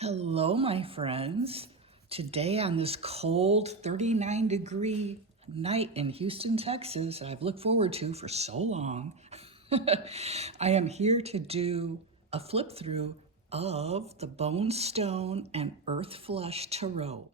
Hello, my friends. Today on this cold 39-degree night in Houston, Texas, I've looked forward to for so long, I am here to do a flip through of the Bonestone and Earthflesh Tarot.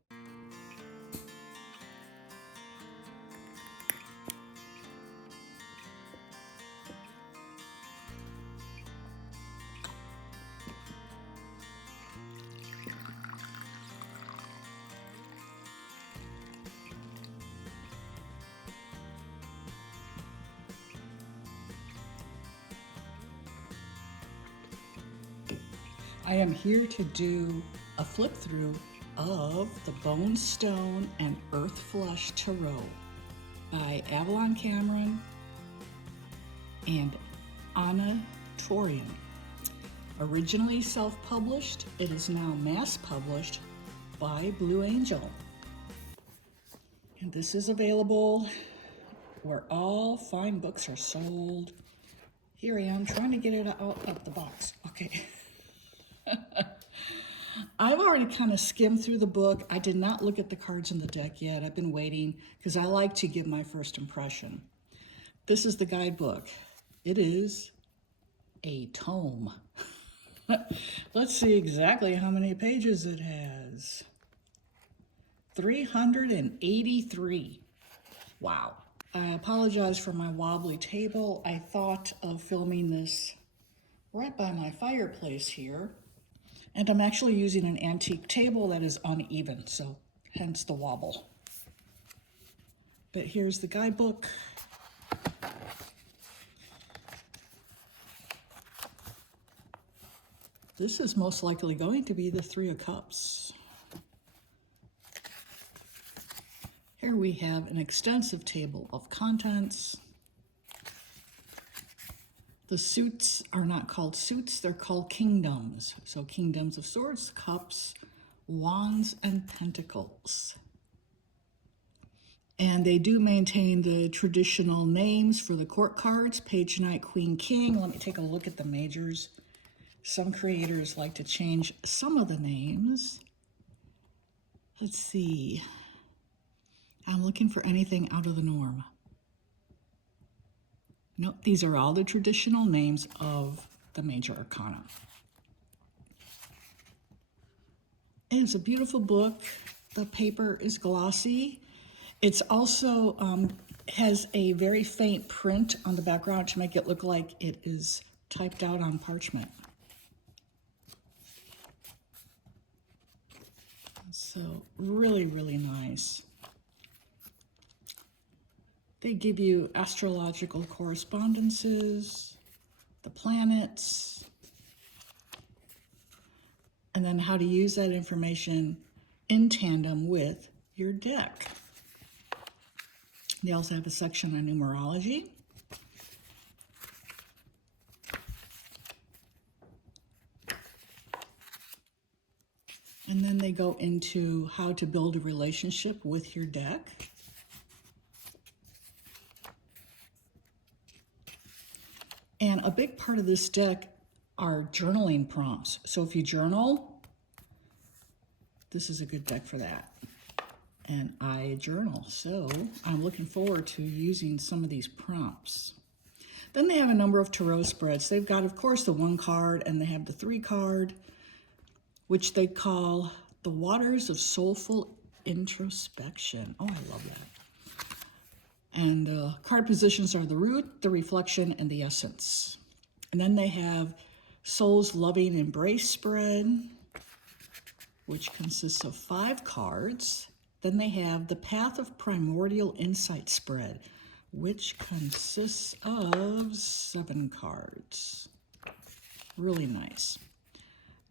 I am here to do a flip through of the Bonestone and Earthflesh Tarot by Avalon Cameron and Anna Torian. Originally self-published, it is now mass-published by Blue Angel. And this is available where all fine books are sold. Here I am trying to get it out of the box. Okay. I've already kind of skimmed through the book. I did not look at the cards in the deck yet. I've been waiting because I like to give my first impression. This is the guidebook. It is a tome. Let's see exactly how many pages it has. 383. Wow. I apologize for my wobbly table. I thought of filming this right by my fireplace here. And I'm actually using an antique table that is uneven, so hence the wobble. But here's the guidebook. This is most likely going to be the Three of Cups. Here we have an extensive table of contents. The suits are not called suits, they're called kingdoms. So kingdoms of swords, cups, wands, and pentacles. And they do maintain the traditional names for the court cards, page, knight, queen, king. Let me take a look at the majors. Some creators like to change some of the names. Let's see. I'm looking for anything out of the norm. Nope, these are all the traditional names of the major arcana. It's a beautiful book. The paper is glossy. It's also has a very faint print on the background to make it look like it is typed out on parchment. So really, really nice. They give you astrological correspondences, the planets, and then how to use that information in tandem with your deck. They also have a section on numerology. And then they go into how to build a relationship with your deck. And a big part of this deck are journaling prompts. So if you journal, this is a good deck for that. And I journal, so I'm looking forward to using some of these prompts. Then they have a number of tarot spreads. They've got, of course, the 1 card, and they have the 3 card, which they call the Waters of Soulful Introspection. Oh, I love that. And card positions are the root, the reflection, and the essence. And then they have Soul's Loving Embrace spread, which consists of 5 cards. Then they have the Path of Primordial Insight spread, which consists of 7 cards. Really nice.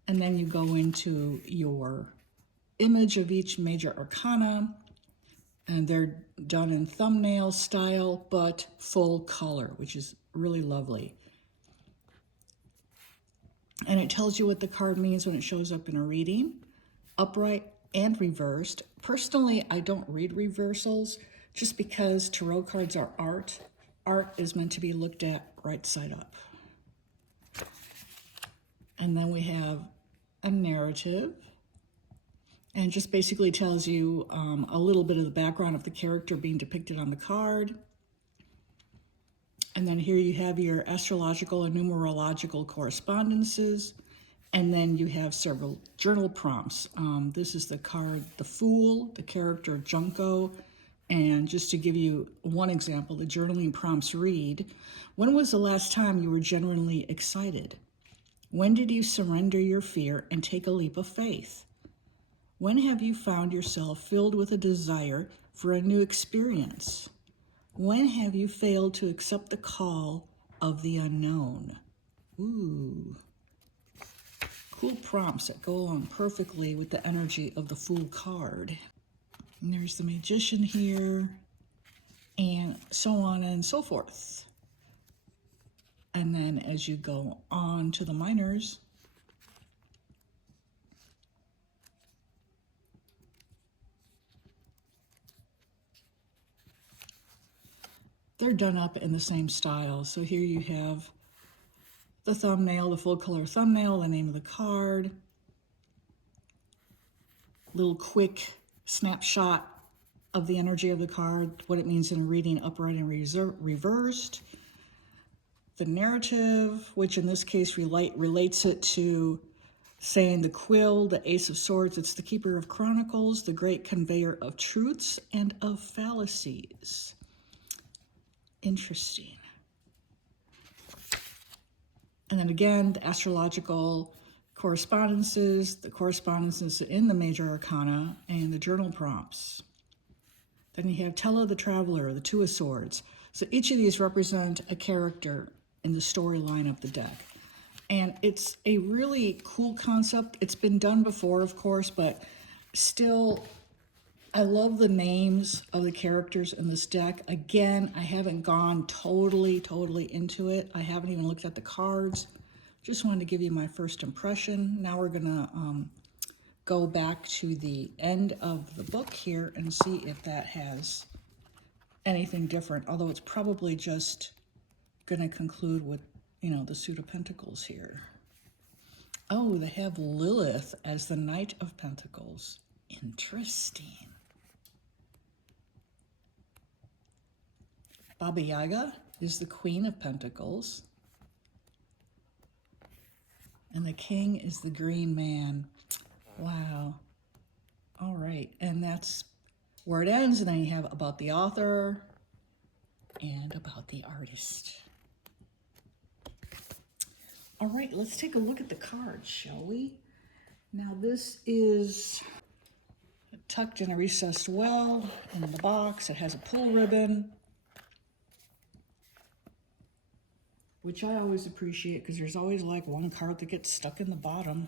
And then you go into your image of each major arcana, and they're done in thumbnail style, but full color, which is really lovely. And it tells you what the card means when it shows up in a reading, upright and reversed. Personally, I don't read reversals just because tarot cards are art. Art is meant to be looked at right side up. And then we have a narrative, and just basically tells you a little bit of the background of the character being depicted on the card. And then here you have your astrological and numerological correspondences. And then you have several journal prompts. This is the card, the Fool, the character 𝗔𝗿𝗁𝗵𝗃𝗲𝗏. And just to give you one example, the journaling prompts read, when was the last time you were genuinely excited? When did you surrender your fear and take a leap of faith? When have you found yourself filled with a desire for a new experience? When have you failed to accept the call of the unknown? Ooh. Cool prompts that go along perfectly with the energy of the Fool card. And there's the Magician here, and so on and so forth. And then as you go on to the minors, they're done up in the same style. So here you have the thumbnail, the full color thumbnail, the name of the card, little quick snapshot of the energy of the card, what it means in reading upright and reversed, the narrative, which in this case relates it to saying the quill, the Ace of Swords, it's the keeper of chronicles, the great conveyor of truths and of fallacies. Interesting. And then again, the astrological correspondences, the correspondences in the major arcana, and the journal prompts. Then you have Tella the Traveler, the Two of Swords. So each of these represent a character in the storyline of the deck. And it's a really cool concept. It's been done before, of course, but still, I love the names of the characters in this deck. Again, I haven't gone totally into it. I haven't even looked at the cards. Just wanted to give you my first impression. Now we're gonna go back to the end of the book here and see if that has anything different, although it's probably just gonna conclude with, you know, the Suit of Pentacles here. Oh, they have Lilith as the Knight of Pentacles. Interesting. Baba Yaga is the Queen of Pentacles. And the King is the Green Man. Wow. All right, and that's where it ends. And then you have about the author and about the artist. All right, let's take a look at the cards, shall we? Now this is tucked in a recessed well in the box. It has a pull ribbon, which I always appreciate because there's always like one card that gets stuck in the bottom.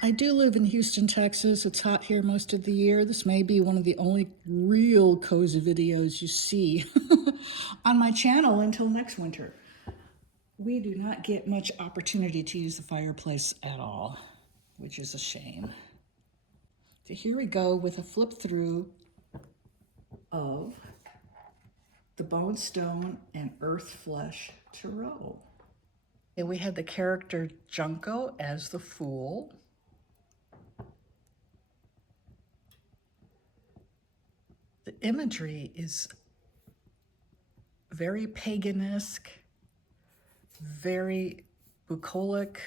I do live in Houston, Texas. It's hot here most of the year. This may be one of the only real cozy videos you see on my channel until next winter. We do not get much opportunity to use the fireplace at all, which is a shame. So here we go with a flip through of the Bonestone and Earthflesh Tarot. And we had the character 𝗔𝗿𝗁𝗵𝗃𝗲𝗏 as the Fool. The imagery is very paganisque, very bucolic,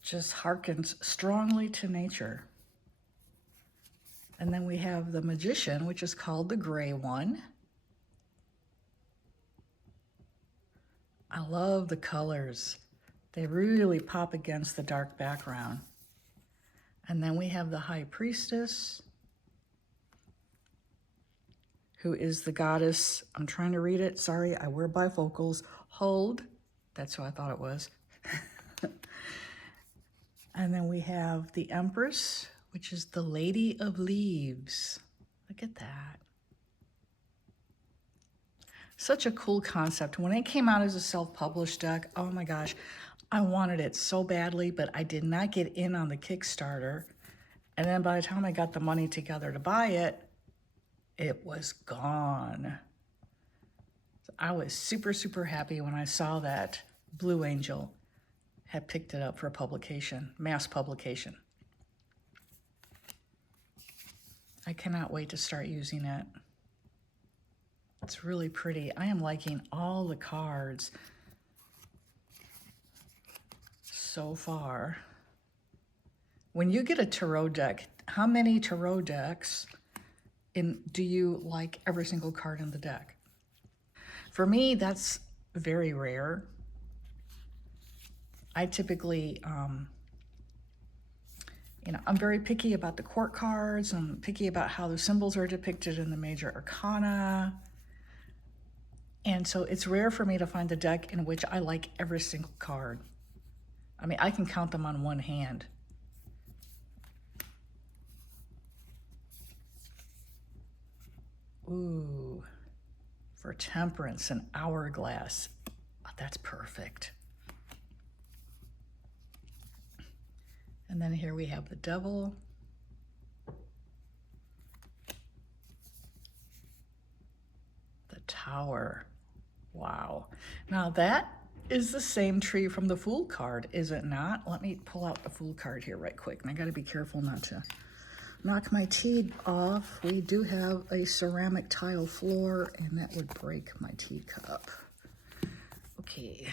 just harkens strongly to nature. And then we have the Magician, which is called the Gray One. I love the colors. They really pop against the dark background. And then we have the High Priestess, who is the goddess, I'm trying to read it, sorry, I wear bifocals, hold, that's who I thought it was. And then we have the Empress, which is the Lady of Leaves. Look at that. Such a cool concept. When it came out as a self-published deck, oh my gosh, I wanted it so badly, but I did not get in on the Kickstarter. And then by the time I got the money together to buy it, it was gone. So I was super, super happy when I saw that Blue Angel had picked it up for publication, mass publication. I cannot wait to start using it. It's really pretty. I am liking all the cards so far. When you get a tarot deck, how many tarot decks do you like every single card in the deck? For me, that's very rare. I typically, I'm very picky about the court cards. I'm picky about how the symbols are depicted in the major arcana. And so it's rare for me to find a deck in which I like every single card. I mean, I can count them on one hand. Ooh, for Temperance and Hourglass. Oh, that's perfect. And then here we have the Devil. The Tower. Wow. Now that is the same tree from the Fool card, is it not? Let me pull out the Fool card here right quick. And I gotta be careful not to knock my tea off. We do have a ceramic tile floor, and that would break my teacup. Okay.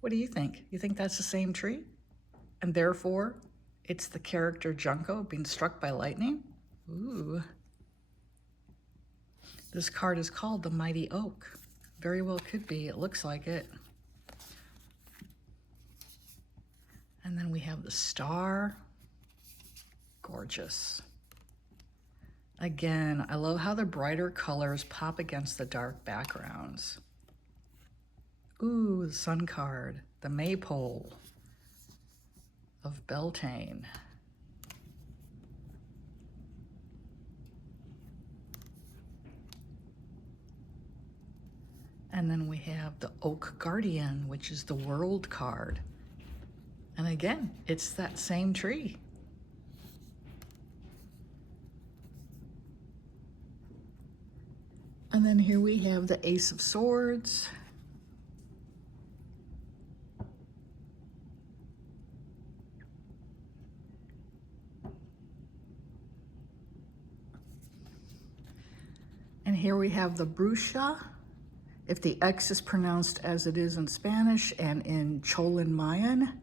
What do you think? You think that's the same tree? And therefore, it's the character Junko being struck by lightning? Ooh. This card is called the Mighty Oak. Very well could be. It looks like it. And then we have the Star. Gorgeous. Again, I love how the brighter colors pop against the dark backgrounds. Ooh, the Sun card. The Maypole of Beltane. And then we have the Oak Guardian, which is the World card. And again, it's that same tree. And then here we have the Ace of Swords. And here we have the Bruxa. If the X is pronounced as it is in Spanish and in Cholin Mayan,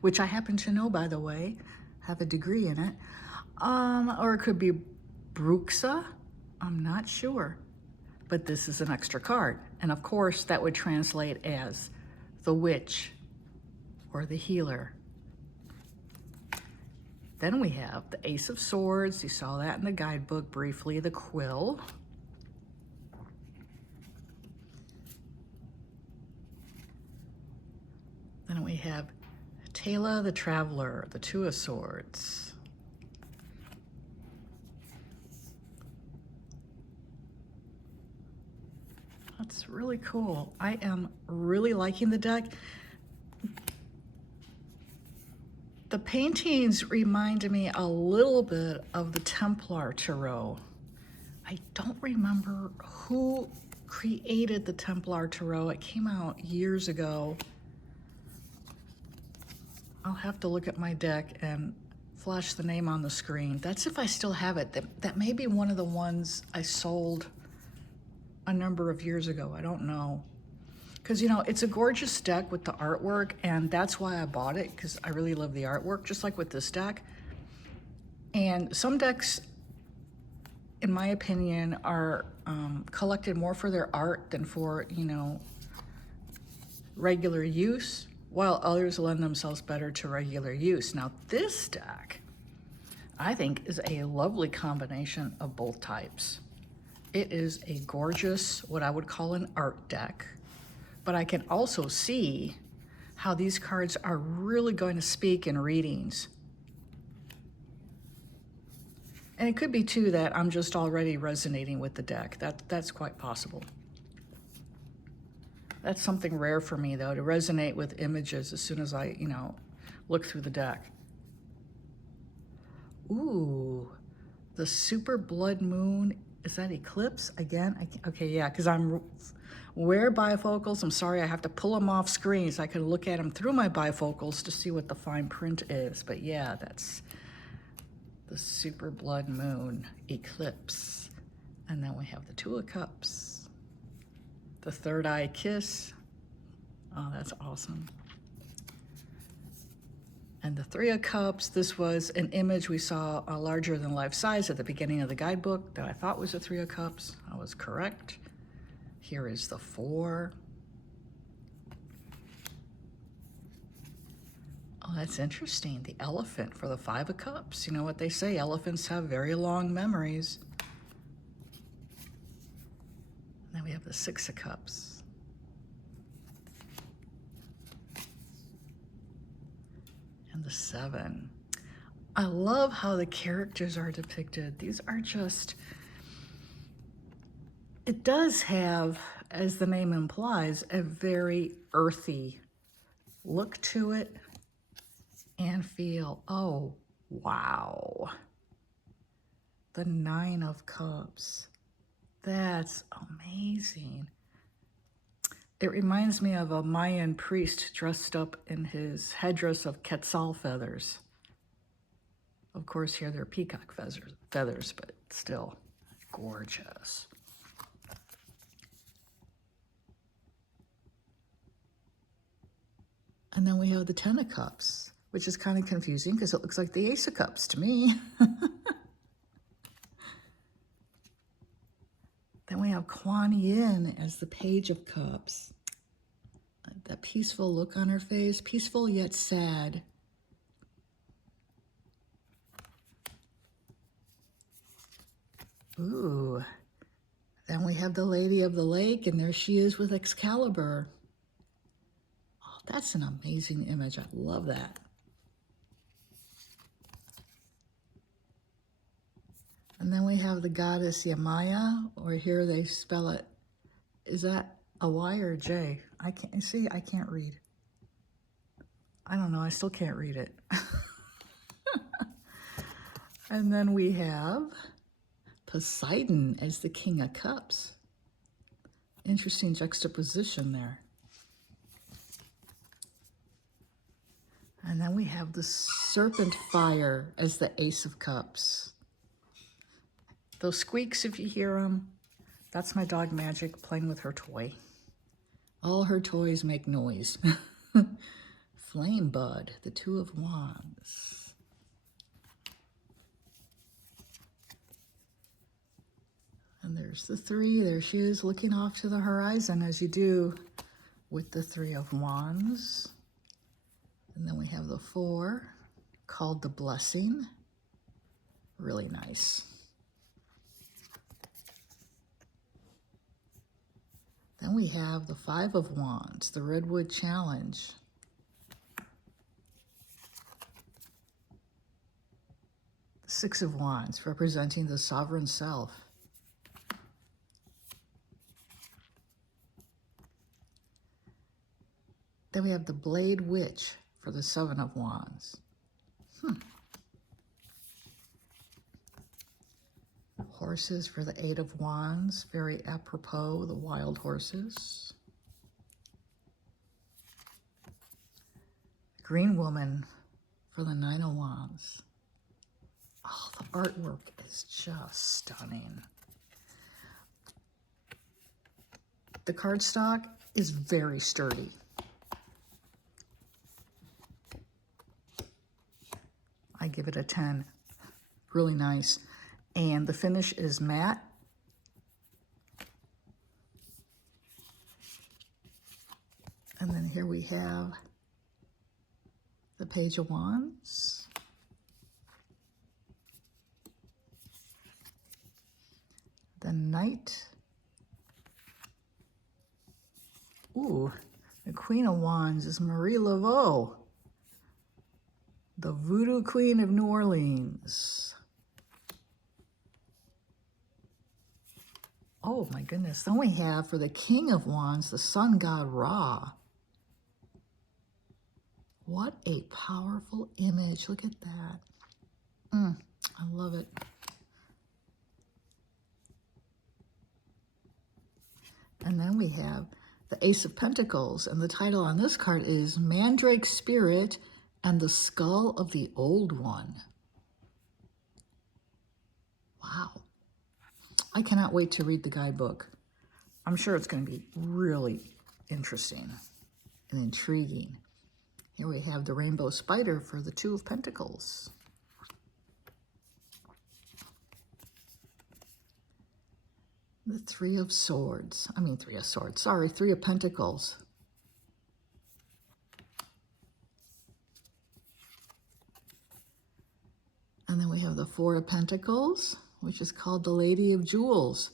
which I happen to know, by the way, have a degree in it, or it could be Bruxa, I'm not sure, but this is an extra card. And of course, that would translate as the Witch or the Healer. Then we have the Ace of Swords. You saw that in the guidebook briefly, the Quill. Then we have Taylor the Traveler, the Two of Swords. That's really cool. I am really liking the deck. The paintings remind me a little bit of the Templar Tarot. I don't remember who created the Templar Tarot. It came out years ago. I'll have to look at my deck and flash the name on the screen. That's if I still have it. That may be one of the ones I sold a number of years ago. I don't know. Because, you know, it's a gorgeous deck with the artwork, and that's why I bought it, because I really love the artwork, just like with this deck. And some decks, in my opinion, are collected more for their art than for, you know, regular use, while others lend themselves better to regular use. Now, this deck, I think, is a lovely combination of both types. It is a gorgeous, what I would call an art deck, but I can also see how these cards are really going to speak in readings. And it could be, too, that I'm just already resonating with the deck. That's quite possible. That's something rare for me, though, to resonate with images as soon as I, look through the deck. Ooh, the super blood moon. Is that eclipse again? Okay, yeah, because I'm wear bifocals. I'm sorry, I have to pull them off screen so I can look at them through my bifocals to see what the fine print is. But yeah, that's the super blood moon eclipse. And then we have the Two of Cups, the third eye kiss. Oh, that's awesome. And the Three of Cups, this was an image we saw larger than life size at the beginning of the guidebook that I thought was a Three of Cups. I was correct. Here is the Four. Oh, that's interesting. The elephant for the Five of Cups. You know what they say, elephants have very long memories. And then we have the Six of Cups. And the Seven. I love how the characters are depicted. These are just, it does have, as the name implies, a very earthy look to it. And feel, oh, wow. The Nine of Cups. That's amazing. It reminds me of a Mayan priest dressed up in his headdress of quetzal feathers. Of course, here they're peacock feathers, but still gorgeous. And then we have the Ten of Cups, which is kind of confusing because it looks like the Ace of Cups to me. Then we have Kuan Yin as the Page of Cups. That peaceful look on her face, peaceful yet sad. Ooh. Then we have the Lady of the Lake, and there she is with Excalibur. Oh, that's an amazing image. I love that. And then we have the goddess Yamaya, or here they spell it. Is that a Y or a J? I can't read. I don't know, I still can't read it. And then we have Poseidon as the King of Cups. Interesting juxtaposition there. And then we have the Serpent Fire as the Ace of Cups. Those squeaks, if you hear them, that's my dog Magic playing with her toy. All her toys make noise. Flame Bud, the Two of Wands. And there's the Three. There she is looking off to the horizon, as you do with the Three of Wands. And then we have the Four, called the Blessing. Really nice. Then we have the Five of Wands, the Redwood Challenge. The Six of Wands, representing the sovereign self. Then we have the Blade Witch for the Seven of Wands. Horses for the Eight of Wands, very apropos, the wild horses. Green Woman for the Nine of Wands. Oh, the artwork is just stunning. The cardstock is very sturdy. I give it a 10. Really nice. And the finish is matte. And then here we have the Page of Wands. The Knight. Ooh, the Queen of Wands is Marie Laveau, the Voodoo Queen of New Orleans. Oh my goodness. Then we have for the King of Wands, the sun god Ra. What a powerful image. Look at that. I love it. And then we have the Ace of Pentacles, and the title on this card is Mandrake Spirit and the Skull of the Old One. Wow. I cannot wait to read the guidebook. I'm sure it's going to be really interesting and intriguing. Here we have the Rainbow Spider for the Two of Pentacles. The Three of Swords. Sorry, Three of Pentacles. And then we have the Four of Pentacles, which is called the Lady of Jewels.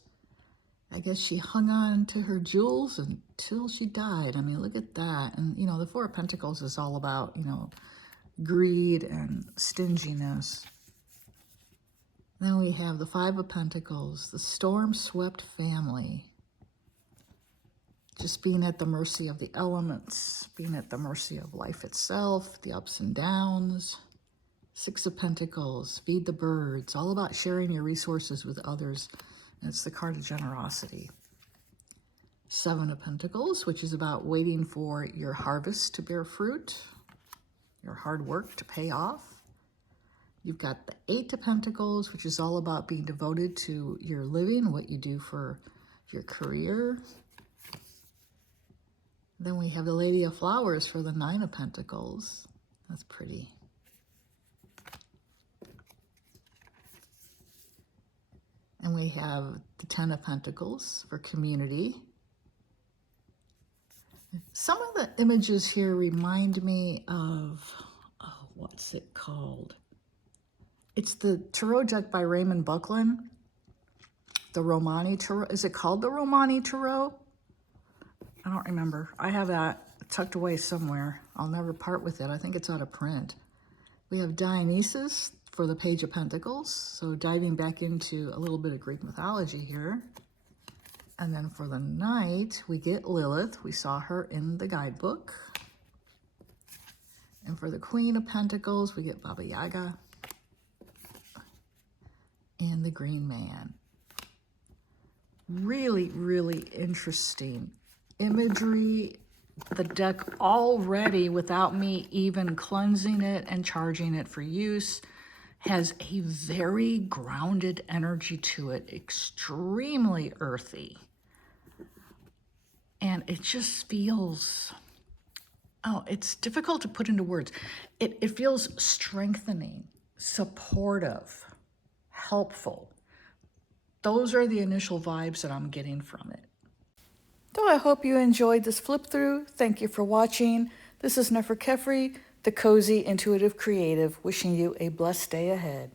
I guess she hung on to her jewels until she died. I mean, look at that. And, you know, the Four of Pentacles is all about, you know, greed and stinginess. Then we have the Five of Pentacles, the storm-swept family. Just being at the mercy of the elements, being at the mercy of life itself, the ups and downs. Six of Pentacles, feed the birds, all about sharing your resources with others. And it's the card of generosity. Seven of Pentacles, which is about waiting for your harvest to bear fruit, your hard work to pay off. You've got the Eight of Pentacles, which is all about being devoted to your living, what you do for your career. Then we have the Lady of Flowers for the Nine of Pentacles. That's pretty. And we have the Ten of Pentacles for community. Some of the images here remind me of, oh, what's it called? It's the tarot deck by Raymond Buckland, the Romani Tarot. Is it called the Romani Tarot? I don't remember. I have that tucked away somewhere. I'll never part with it. I think it's out of print. We have Dionysus for the Page of Pentacles, so diving back into a little bit of Greek mythology here. And then for the Knight, we get Lilith. We saw her in the guidebook. And for the Queen of Pentacles, we get Baba Yaga and the Green Man. Really, really interesting imagery. The deck already, without me even cleansing it and charging it for use, has a very grounded energy to it, extremely earthy. And it just feels, oh, it's difficult to put into words. It feels strengthening, supportive, helpful. Those are the initial vibes that I'm getting from it. So I hope you enjoyed this flip through. Thank you for watching. This is Nefer Khepri, the Cozy Intuitive Creative, wishing you a blessed day ahead.